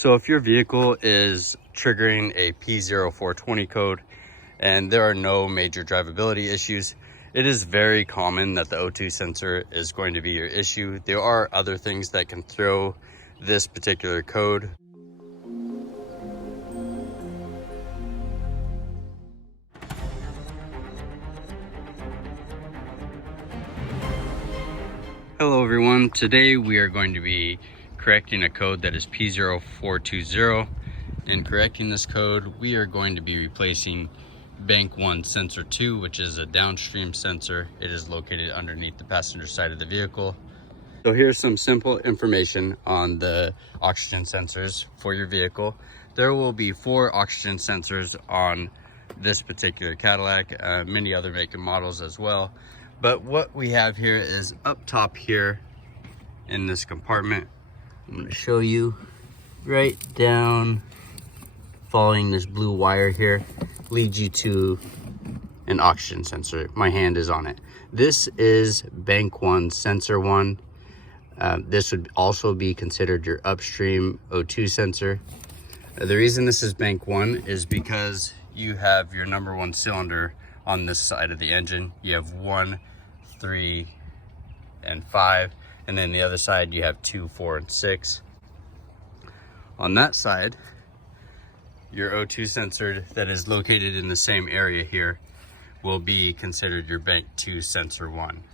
So if your vehicle is triggering a PO420 code and there are no major drivability issues, it is very common that the O2 sensor is going to be your issue. There are other things that can throw this particular code. Hello everyone, today we are going to be correcting a code that is PO420. In correcting this code, we are going to be replacing bank 1 sensor 2, which is a downstream sensor. It is located underneath the passenger side of the vehicle. So here's some simple information on the oxygen sensors for your vehicle. There will be 4 oxygen sensors on this particular Cadillac, many other make and models as well. But what we have here is up top here in this compartment. I'm going to show you right down, following this blue wire here, leads you to an oxygen sensor. My hand is on it. This is bank 1 sensor 1. This would also be considered your upstream O2 sensor. The reason this is bank 1 is because you have your number 1 cylinder on this side of the engine. You have 1, 3, and 5, and then the other side you have 2, 4, and 6. On that side, your O2 sensor that is located in the same area here will be considered your bank 2 sensor 1.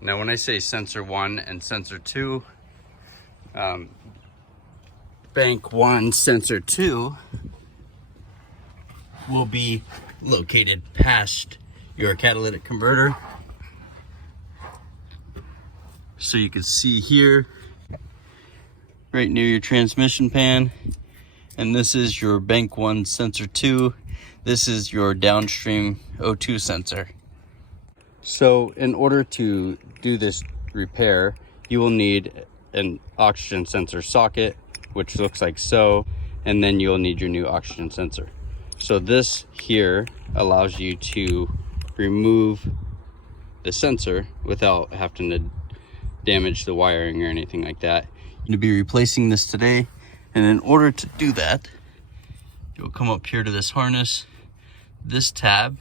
Now when I say sensor 1 and sensor 2, bank 1 sensor 2 will be located past your catalytic converter. So you can see here, right near your transmission pan, and this is your bank 1 sensor 2. This is your downstream O2 sensor. So in order to do this repair, you will need an oxygen sensor socket, which looks like so, and then you'll need your new oxygen sensor. So this here allows you to remove the sensor without having to damage the wiring or anything like that. I'm going to be replacing this today, and in order to do that, you'll come up here to this harness. This tab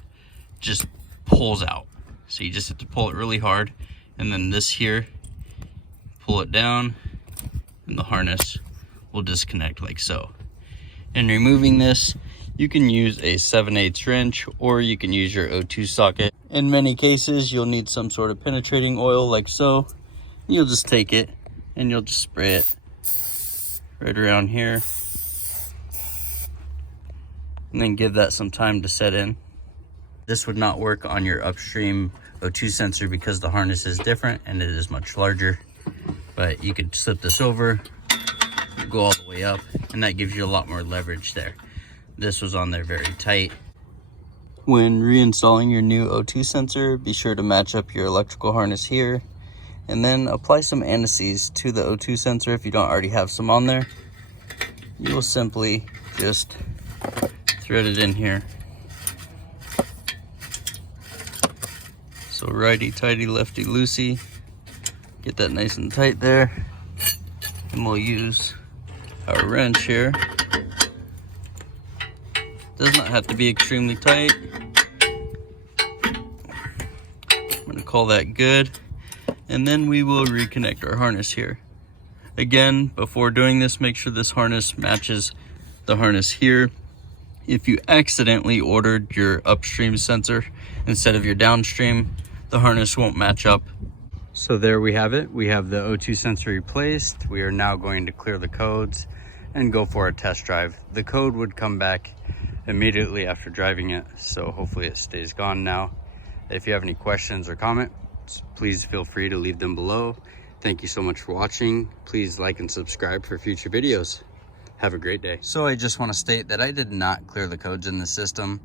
just pulls out, so you just have to pull it really hard, and then this here, pull it down, and the harness will disconnect like so. In removing this, you can use a 7/8 wrench, or you can use your O2 socket. In many cases, you'll need some sort of penetrating oil like so. You'll just take it and you'll just spray it right around here, and then give that some time to set in. This would not work on your upstream O2 sensor because the harness is different and it is much larger, but you could slip this over, go all the way up, and that gives you a lot more leverage there. This was on there very tight. When reinstalling your new O2 sensor, be sure to match up your electrical harness here, and then apply some anti-seize to the O2 sensor if you don't already have some on there. You will simply just thread it in here. So righty-tighty, lefty-loosey. Get that nice and tight there. And we'll use our wrench here. Does not have to be extremely tight. I'm going to call that good. And then we will reconnect our harness here. Again, before doing this, make sure this harness matches the harness here. If you accidentally ordered your upstream sensor instead of your downstream, the harness won't match up. So there we have it. We have the O2 sensor replaced. We are now going to clear the codes and go for a test drive. The code would come back immediately after driving it, so hopefully it stays gone now. If you have any questions or comments, please feel free to leave them below. Thank you so much for watching. Please like and subscribe for future videos. Have a great day. So I just want to state that I did not clear the codes in the system.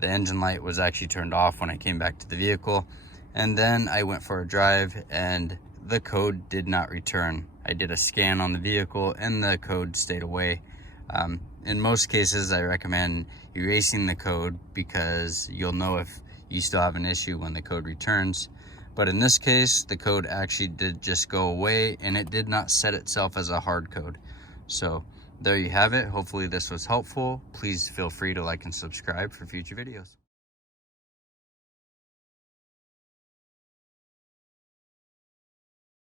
The engine light was actually turned off when I came back to the vehicle, and then I went for a drive and the code did not return. I did a scan on the vehicle and the code stayed away. In most cases, I recommend erasing the code because you'll know if you still have an issue when the code returns. But in this case, the code actually did just go away and it did not set itself as a hard code. So there you have it. Hopefully this was helpful. Please feel free to like and subscribe for future videos.